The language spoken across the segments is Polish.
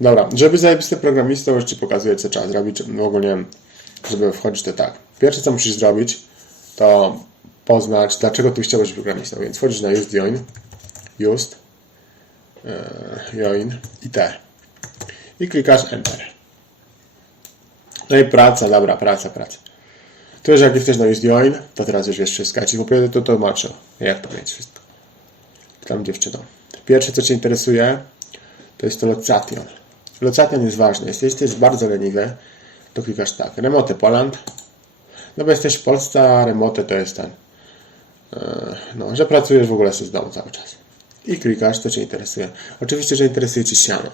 Dobra, żeby zajebisty programistą, Ci pokazuję, co trzeba zrobić. W ogóle, żeby wchodzić, to tak. Pierwsze, co musisz zrobić, to poznać, dlaczego Ty chciałeś być programistą. Więc wchodzisz na Just Join, Just, e, Join i T. I klikasz Enter. No i praca, dobra, praca, praca. Tu już jak jesteś na Just Join, to teraz już wiesz wszystko. Ja Ci opowiadam to tłumaczę, jak to mieć wszystko. Tam dziewczyną. Pierwsze, co Cię interesuje, to jest to Location. Location jest ważny. Jeśli jesteś bardzo leniwy, to klikasz tak. Remote Poland. No bo jesteś w Polsce, a remote to jest ten. e, No, że pracujesz w ogóle z domu cały czas. I klikasz, co Cię interesuje. Oczywiście, że interesuje Cię siano.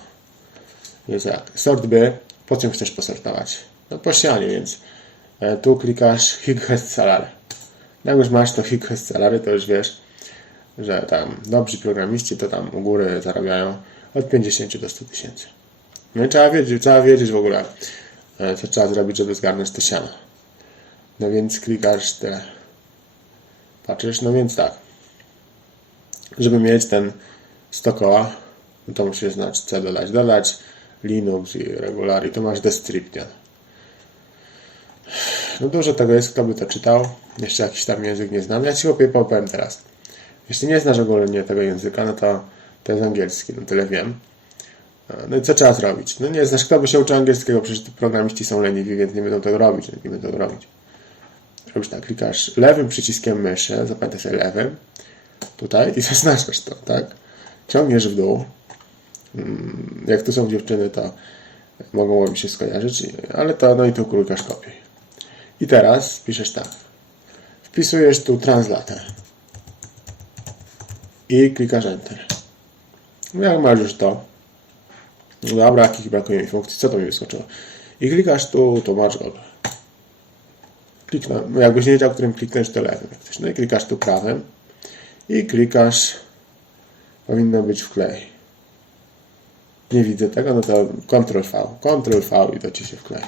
Więc jak? Sort B. Po czym chcesz posortować? No po sianie, więc e, tu klikasz Highest Salary. Jak już masz to Highest Salary, to już wiesz, że tam dobrzy programiści to tam u góry zarabiają od 50 do 100 tysięcy. No i trzeba wiedzieć, trzeba wiedzieć w ogóle, e, co trzeba zrobić, żeby zgarnąć te siano. No więc klikasz te, patrzysz, no więc tak, żeby mieć ten 100 koła, no to musisz znać, co dodać. Dodać Linux i Regular i to masz Description. No dużo tego jest, kto by to czytał. Jeszcze jakiś tam język nie znam. Ja Ci chłopie powiem teraz. Jeśli nie znasz ogólnie tego języka, no to to jest angielski, no tyle wiem. No i co trzeba zrobić? No nie znasz, kto by się uczył angielskiego, przecież programiści są leniwi, więc nie będą tego robić, nie będą tego robić. Robisz tak, klikasz lewym przyciskiem myszy, zapamiętaj sobie lewym, tutaj i zaznaczasz to, tak? Ciągniesz w dół. Mm, Jak tu są dziewczyny, to mogą mi się skojarzyć, ale to, no i tu klikasz kopiuj. I teraz piszesz tak. Wpisujesz tu translator i klikasz Enter. No Jak masz już to, dobra, jakich brakuje mi funkcji, co to mi wyskoczyło? I klikasz tu, to masz go. Kliknę, no jakbyś nie wiedział, którym kliknąć, to lewym. No i klikasz tu prawym i klikasz, powinno być wklej. Nie widzę tego, no to Ctrl V, Ctrl V i to ci się wklei.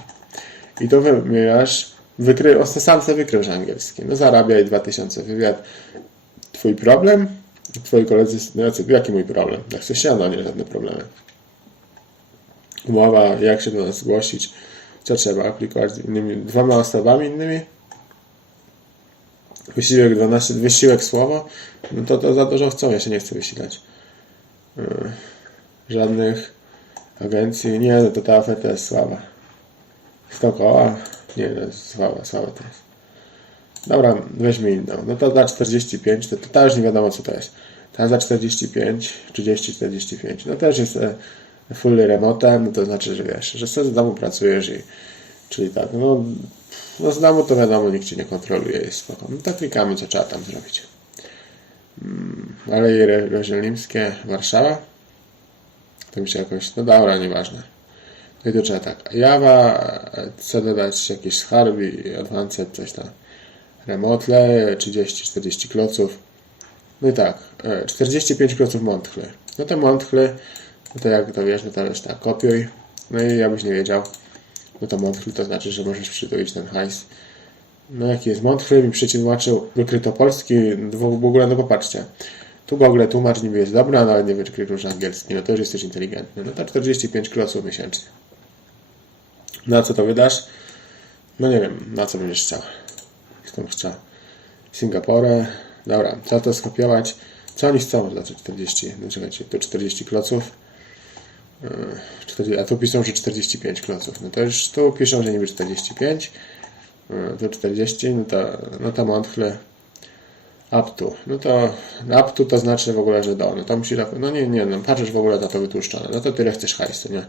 I to wymieniasz, wykry, sam sobie wykrył angielski. No zarabiaj 2000 wywiad. Twój problem? Twoi koledzy, no jaki mój problem? Jak chcesz siano, nie żadne problemy. Umowa, jak się do nas zgłosić, co trzeba aplikować z innymi, dwoma osobami innymi. Wysiłek 12, wysiłek słowo, no to, to za dużo chcą, ja się nie chcę wysilać. Yy, Żadnych agencji, nie, no to ta oferta jest słaba. 100 koła, nie, no słaba, słaba to jest. Dobra, weźmy inną. No to za 45, to, to ta już nie wiadomo co to jest. Ta za 45, 30, 45. No też jest e, fully remote, no to znaczy, że wiesz, że sobie z domu pracujesz i czyli tak, no, no z domu to wiadomo, nikt cię nie kontroluje, jest spoko. No to klikamy, co trzeba tam zrobić. Mm, Aleje Jezielnimskie, Warszawa. To mi się jakoś, no dobra, nieważne. No i tu trzeba tak, Java, e, co dodać, jakieś scharbi, advanced, coś tam. Remotle, 30-40 kloców. No i tak, e, 45 kloców Montchle. No to Montchle, no to jak to wiesz, no to reszta kopiuj. No i jakbyś nie wiedział, no to Montchle to znaczy, że możesz przytulić ten hajs. No jaki jest Montchle, mi przetłumaczył wykryto polski, w ogóle, no popatrzcie. Tu Google tłumacz niby jest dobra, no ale nie wykrył, że angielski, no to już jesteś inteligentny. No to 45 kloców miesięcznie. Na co to wydasz? No nie wiem, na co będziesz chciał. Kto chciał? Singapore. Dobra, trzeba to skopiować. Co oni chcą te 40? No czekajcie, to 40 kloców. Yy, 40, a tu piszą, że 45 kloców. No to już tu piszą, że niby 45. Yy, Tu 40, no to, no to Montchle up to. No to up to to znaczy w ogóle, że do. No to musi, no nie, nie, no patrzysz w ogóle na to wytłuszczone. No to tyle chcesz hajsu, nie?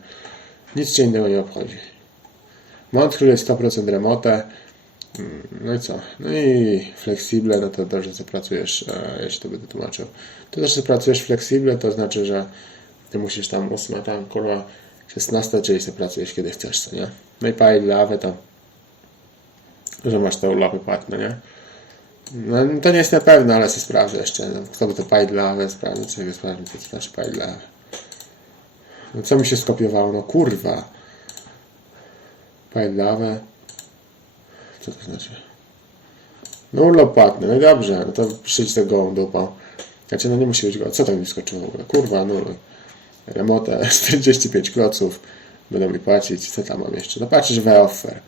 Nic cię innego nie obchodzi. Montchle jest 100% remote. Mm, No i co? No i flexible, no to dobrze, że pracujesz, e, ci to będę tłumaczył. To też, że pracujesz flexible, to znaczy, że ty musisz tam 8, tam kurwa 16, czyli sobie pracujesz kiedy chcesz, co nie? No i dla Awy to, że masz te urlopy płatne, nie? No to nie jest na pewno, ale sobie sprawdzę jeszcze. No, kto by to pay dla Awy sprawdził, czy sobie sprawdził, co to znaczy pay dla Awy. No co mi się skopiowało? No kurwa. Pay dla Awy. Co to znaczy? No urlop płatny, no dobrze, no to przyjdź tego gołą dupą. Znaczy, no nie musi być go. Co tam mi skoczyło w ogóle? Kurwa, no. Remotę 45 kloców. Będą mi płacić. Co tam mam jeszcze? No patrzysz offer.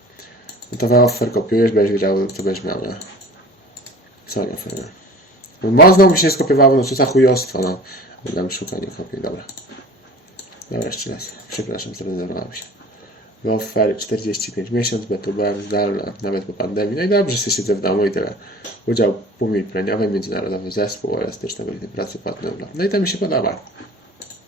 No to offer kopiujesz, będziesz wiedział, co będziesz miał? Co nie oferuje? No mocno mi się nie skopiowało, no co za chujostwo, no. Dam szukanie kopii, dobra. Dobra, jeszcze raz. Przepraszam, zrezerwowałem się. W ofery 45 miesiąc, B2B, zdalna, nawet po pandemii. No i dobrze, że siedzę w domu i tyle. Udział w pumi premiowy, międzynarodowy zespół, elastyczne godziny pracy płatne. No i to mi się podoba.